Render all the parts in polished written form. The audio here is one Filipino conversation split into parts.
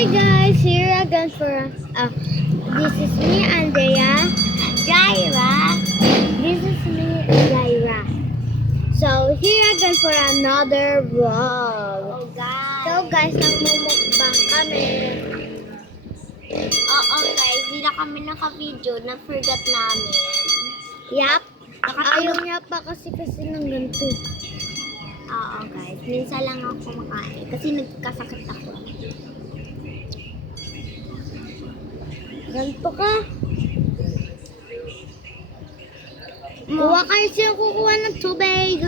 Hi guys, here again for this is me Andrea, Jaira. This is me Jaira. So here again for another vlog. So guys, nagmumukbang kami. Oo guys, hindi na kami naka-video, na-forgot namin. Yap. Ayaw niya pa kasi ng ganito. Oo guys, minsan lang ako kumakain kasi nagkasakit ako. Ganito ka. Kuha kayo siya kukuha ng tubig.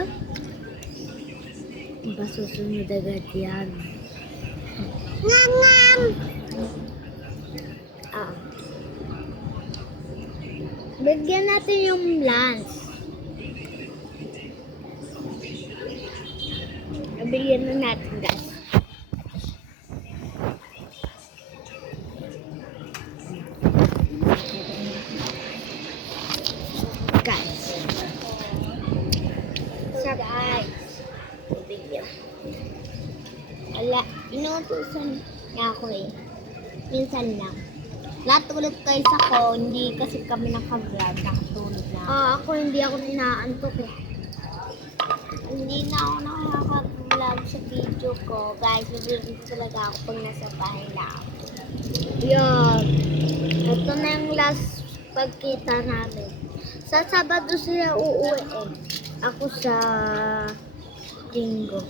Ba susunod agad yan. Ngam! Ah. Bigyan natin yung lance. Bigyan na natin guys. Guys. So guys, video. Wala, inuutusan niya ako eh. Minsan lang. Natulog guys ako, hindi kasi kami naka-vlog, nakatulog na. Ako hindi ako inaantok eh. Hindi na ako nakaka-vlog sa video ko. Guys, nag-vlog talaga ako pag nasa bahay na ako. Yan. Ito na yung last pagkita namin. Sa Sabado sila uuwi eh. Ako sa Linggo.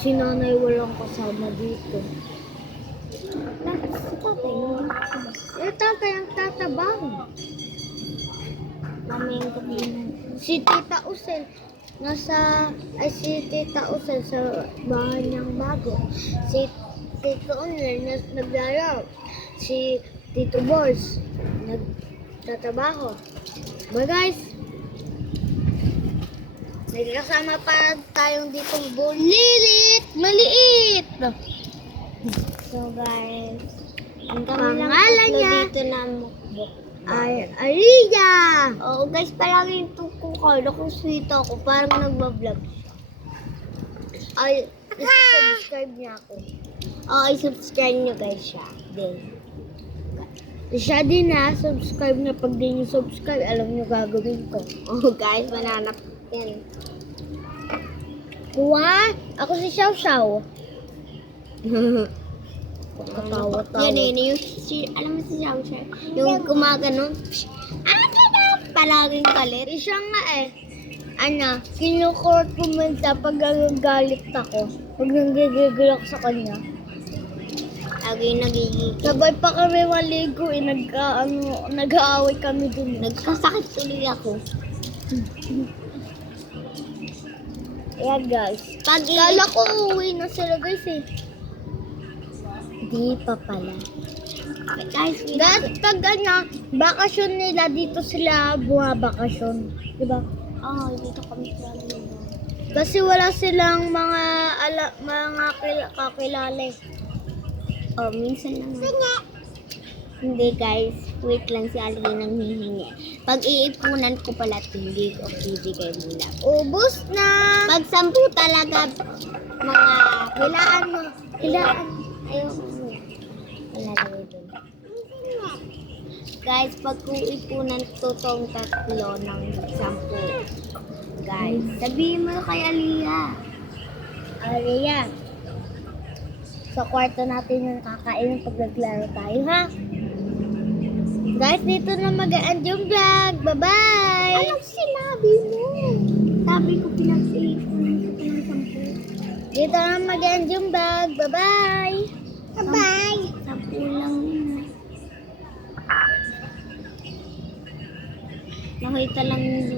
Si nanay walang kasama dito. Si tatay, hindi ako ba? Tatay ang tatabaho. Mamayang gabi na. Si Tita Usel si Tita Usel sa bahay niyang bago. Si Tito Unel naglalaro. Si Tito Boys nagtatabaho. Ba guys? May kasama pa tayong ditong bulilit. Maliit. So guys, ang Pangalan tatlo niya dito na mukbuk. ay Arija. Oo guys, palagi tukong kala kung sweet ako, parang nagbablog. Ay, subscribe niya ako. Oo, i-subscribe nyo guys siya. Din. Siya din na, subscribe niya. Pag di niyo subscribe, alam niyo gagawin ko. Oo guys, mananap yan. Kuha? Ako si Xiao Xiao. Katawa-tawa. Yan eh, alam mo si Xiao Xiao? Yung gumaganon. Palaging galit. Siya nga eh. Kinukurot ko minsan pag nagagalit ako. Pag nanggigigil ako sa kanya. Lagi nagigigil. Sabay pa kami maligo eh. Nag-aaway kami dun. Nagkasakit tuloy ako. Ayan guys. Kala ko uuwi na sila guys eh. Di pa pala. Guys, Dahil pag bakasyon nila, dito sila bumabakasyon. Diba? dito kami sa Kasi wala silang mga kakilala eh. minsan lang. Hindi guys, wait lang si Alvin nang hihingi. Pag iipunan ko pala ito, hindi ko bibigay nila. Ubus na! Pag 10 talaga, mga hilaan mo. Hilaan. Ayaw mo. Wala na doon. Guys, pag iipunan ko tong 3 ng 10. Guys, sabihin mo kay Aliyah. Ayan. Sa kwarto natin yung kakain pag naglaro tayo, ha? Guys, dito na mag-end yung vlog. Bye-bye! Anong sinabi mo? Sabi ko pinag-iipunan ko ng 10. Dito na mag-end yung vlog. Bye-bye! Bye-bye! 10 lang yun. Nakita lang yun.